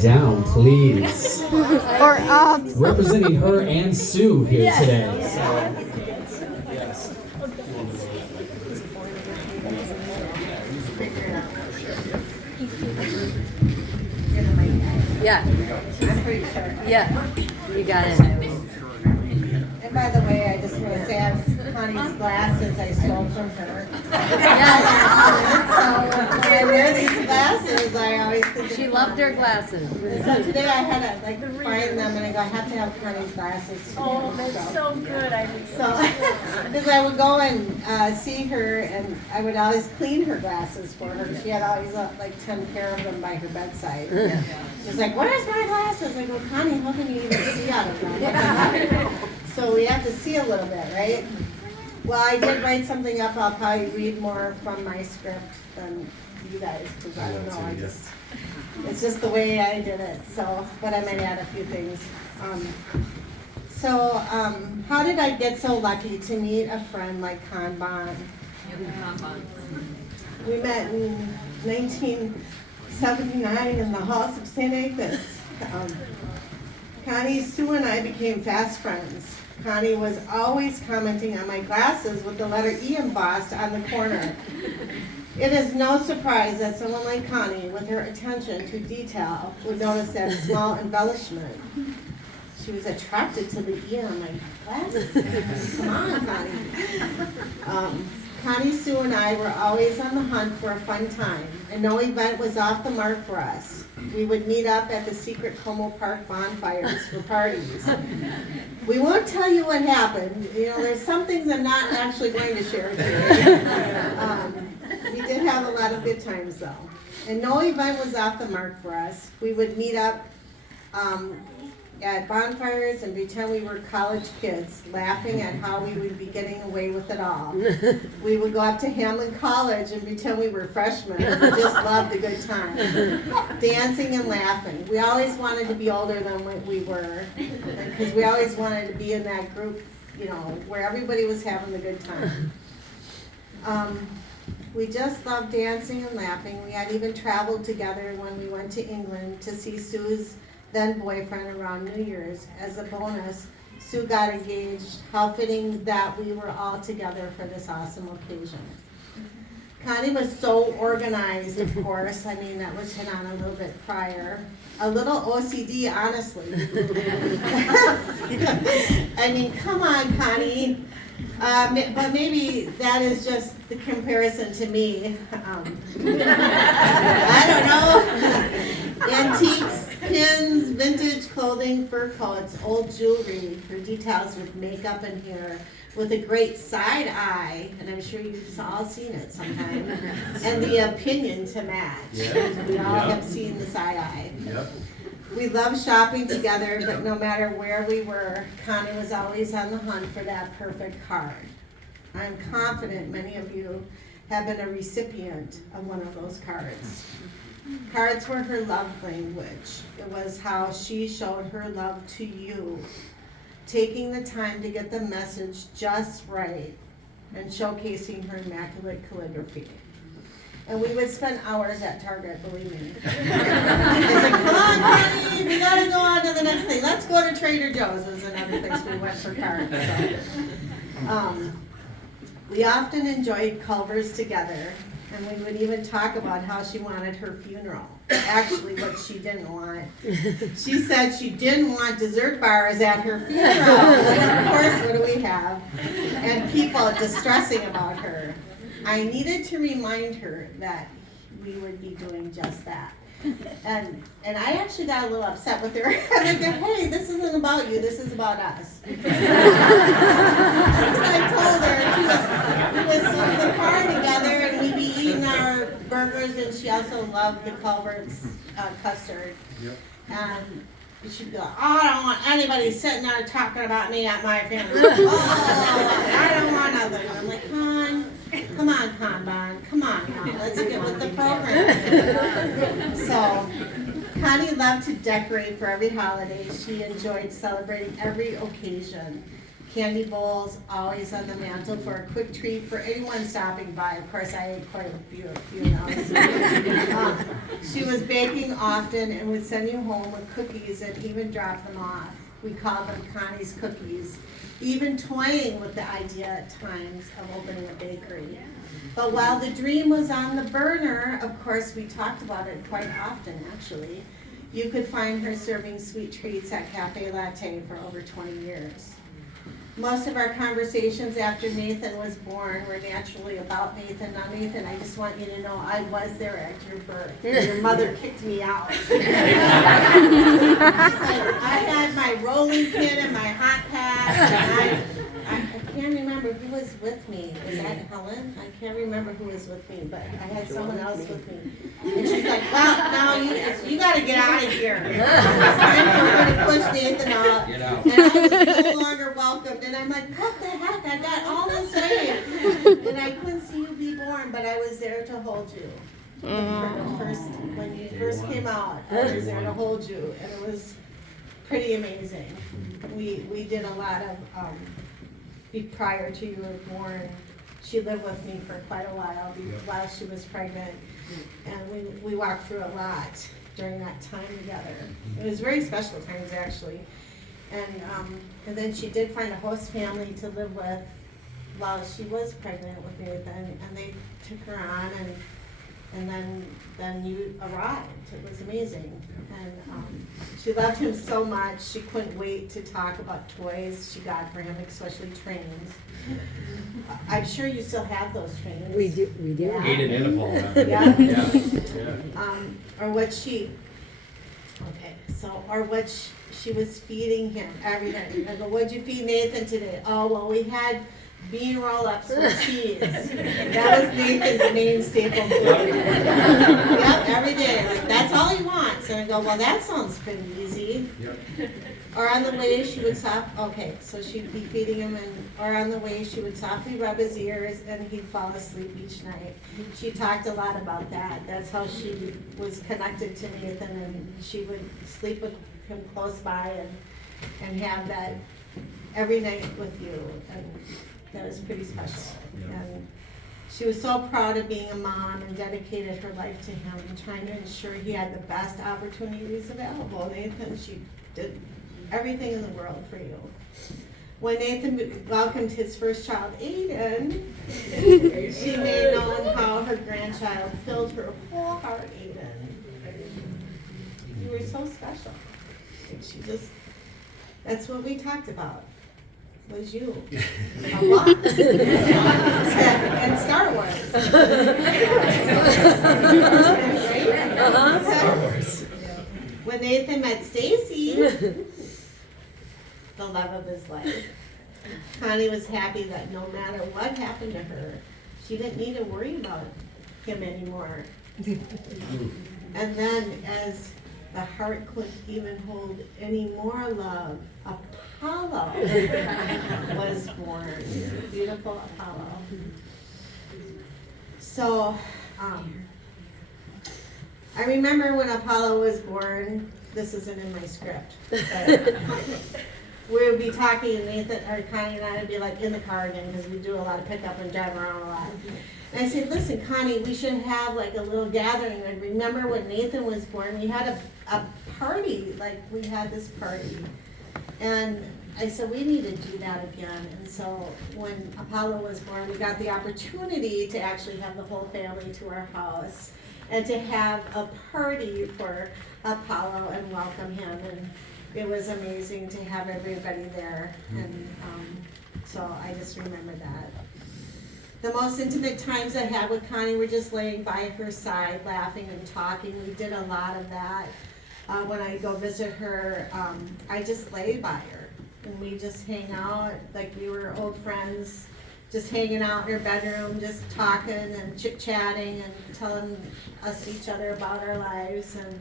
down, please. Or up. Representing her and Sue here today. So, yes. Yeah. I'm pretty sure. Yeah. You got it. And by the way, I just want to say I have Connie's glasses I stole from her. Yes. So when I wear these glasses, I always think She loved her glasses. So today I had to like find them, and I go, I have to have Connie's glasses. Oh, that's so good. So, because I would go and see her, and I would always clean her glasses for her. She had always like 10 pair of them by her bedside. She's like, "Where's my glasses?" I go, "Connie, how can you even see out of them?" So we have to see a little bit, right? Well, I did write something up. I'll probably read more from my script than you guys, because I don't know. It's just the way I did it. So, but I might add a few things. How did I get so lucky to meet a friend like Kanban? We met in 1979 in the halls of St. Agnes. Connie, Sue, and I became fast friends. Connie was always commenting on my glasses with the letter E embossed on the corner. It is no surprise that someone like Connie, with her attention to detail, would notice that small embellishment. She was attracted to the E on my glasses. Come on, Connie. Connie, Sue, and I were always on the hunt for a fun time, and no event was off the mark for us. We would meet up at the secret Como Park bonfires for parties. We won't tell you what happened. You know, there's some things I'm not actually going to share today. We did have a lot of good times, though. And no event was off the mark for us. We would meet up at bonfires and pretend we were college kids, laughing at how we would be getting away with it all. We would go up to Hamlin College and pretend we were freshmen. We just loved a good time. Dancing and laughing. We always wanted to be older than what we were, because we always wanted to be in that group, you know, where everybody was having a good time. We just loved dancing and laughing. We had even traveled together when we went to England to see Sue's then boyfriend around New Year's. As a bonus, Sue got engaged. How fitting that we were all together for this awesome occasion. Connie was so organized, of course. I mean, that was hit on a little bit prior. A little OCD, honestly. I mean, come on, Connie. But maybe that is just the comparison to me. I don't know. Antiques, pins, vintage clothing, fur coats, old jewelry, her details with makeup and hair, with a great side eye, and I'm sure you've all seen it sometime, and the opinion to match. Yeah. We all have seen the side eye. Yep. We loved shopping together, but no matter where we were, Connie was always on the hunt for that perfect card. I'm confident many of you have been a recipient of one of those cards. Cards were her love language. It was how she showed her love to you, taking the time to get the message just right and showcasing her immaculate calligraphy. And we would spend hours at Target, believe me. It's like, come on, Connie, we gotta go on to the next thing. Let's go to Trader Joe's was another place we went for cards. So. We often enjoyed Culver's together, and we would even talk about how she wanted her funeral. Actually, what she didn't want. She said she didn't want dessert bars at her funeral. And of course, what do we have? And people distressing about her. I needed to remind her that we would be doing just that. And I actually got a little upset with her. I'm like, hey, this isn't about you, this is about us. I told her, we would sit in the car together and we'd be eating our burgers, and she also loved the Culver's custard. Yep. And she'd be like, oh, I don't want anybody sitting there talking about me at my funeral. Oh, I don't want nothing. I'm like, hon, come on, Kanban, come on now, let's get with the program. So, Connie loved to decorate for every holiday. She enjoyed celebrating every occasion. candy bowls always on the mantle for a quick treat for anyone stopping by. Of course, I ate quite a few of those. She was baking often and would send you home with cookies and even drop them off. We called them Connie's cookies, even toying with the idea at times of opening a bakery. But while the dream was on the burner, of course, we talked about it quite often, actually. You could find her serving sweet treats at Cafe Latte for over 20 years. Most of our conversations after Nathan was born were naturally about Nathan. Now, Nathan, I just want you to know I was there at your birth. Your mother kicked me out. I had my rolling pin and my hot pack. And I can't remember who was with me. Was that Helen? I can't remember who was with me, but I had someone else with me. And she's like, well, now you got to get out of here. It's time for her to push Nathan out. And I was no longer welcomed. And I'm like, what the heck? I got all this way. And I couldn't see you be born, but I was there to hold you. When you first came out, I was there to hold you. And it was pretty amazing. We did a lot of, prior to you were born, she lived with me for quite a while she was pregnant. And we walked through a lot during that time together. It was very special times, actually. And then she did find a host family to live with while she was pregnant with Nathan, and they took her on, and then you arrived. It was amazing. And she loved him so much, she couldn't wait to talk about toys she got for him, especially trains. I'm sure you still have those trains. We do. Yeah. Aiden and Apollo. Or what she was feeding him every day. I go, what'd you feed Nathan today? Oh, well, we had bean roll-ups with cheese. That was Nathan's main staple food. Yep, every day. Like, that's all he wants. And I go, well, that sounds pretty easy. Yep. Or on the way, she would so she'd be feeding him, or on the way, she would softly rub his ears, and he'd fall asleep each night. She talked a lot about that. That's how she was connected to Nathan, and she would sleep with him close by and have that every night with you. And that was pretty special. And she was so proud of being a mom and dedicated her life to him and trying to ensure he had the best opportunities available. Nathan, she did everything in the world for you. When Nathan welcomed his first child, Aiden, she made known how her grandchild filled her whole heart, Aiden. You were so special. And that's what we talked about. Was you. A lot. And Star Wars. Star Wars. When Nathan met Stacy, the love of his life, Connie was happy that no matter what happened to her, she didn't need to worry about him anymore. And then, as the heart couldn't even hold any more love, Apollo was born. Beautiful Apollo. So, I remember when Apollo was born, this isn't in my script, but we would be talking, and Nathan, or Connie and I would be like in the car again, because we do a lot of pickup and drive around a lot. And I said, listen, Connie, we should have like a little gathering. And remember when Nathan was born, we had a party, like we had this party. And I said, we need to do that again. And so when Apollo was born, we got the opportunity to actually have the whole family to our house and to have a party for Apollo and welcome him. And it was amazing to have everybody there. And so I just remember that. The most intimate times I had with Connie were just laying by her side, laughing and talking. We did a lot of that. When I go visit her, I just lay by her. And we just hang out like we were old friends, just hanging out in her bedroom, just talking and chit-chatting and telling us each other about our lives. And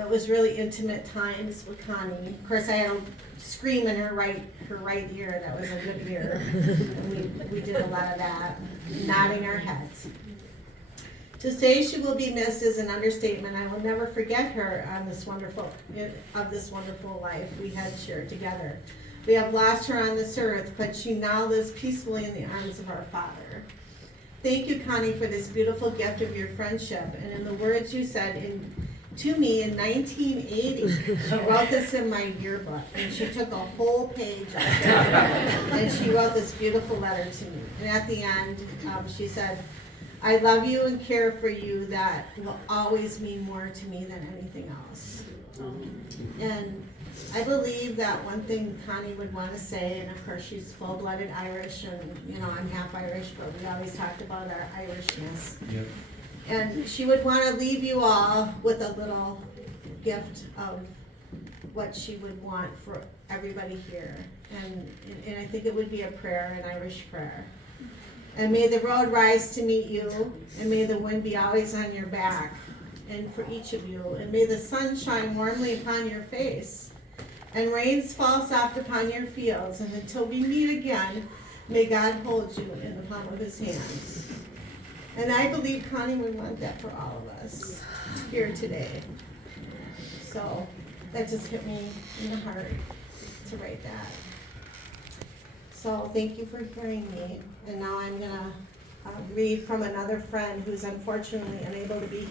it was really intimate times with Connie. Of course, I had a scream in her right ear. That was a good ear. And we did a lot of that, nodding our heads. To say she will be missed is an understatement. I will never forget her of this wonderful life we had shared together. We have lost her on this earth, but she now lives peacefully in the arms of our Father. Thank you, Connie, for this beautiful gift of your friendship, and in the words you said to me in 1980. She wrote this in my yearbook, and she took a whole page of it, and she wrote this beautiful letter to me. And at the end, she said, I love you and care for you. That will always mean more to me than anything else. And I believe that one thing Connie would want to say, and of course she's full-blooded Irish, and I'm half Irish, but we always talked about our Irishness. Yep. And she would want to leave you all with a little gift of what she would want for everybody here. And I think it would be a prayer, an Irish prayer. And may the road rise to meet you, and may the wind be always on your back, and for each of you. And may the sun shine warmly upon your face, and rains fall soft upon your fields. And until we meet again, may God hold you in the palm of his hands. And I believe Connie would want that for all of us here today. So that just hit me in the heart to write that. So thank you for hearing me. And now I'm gonna read from another friend who's unfortunately unable to be here.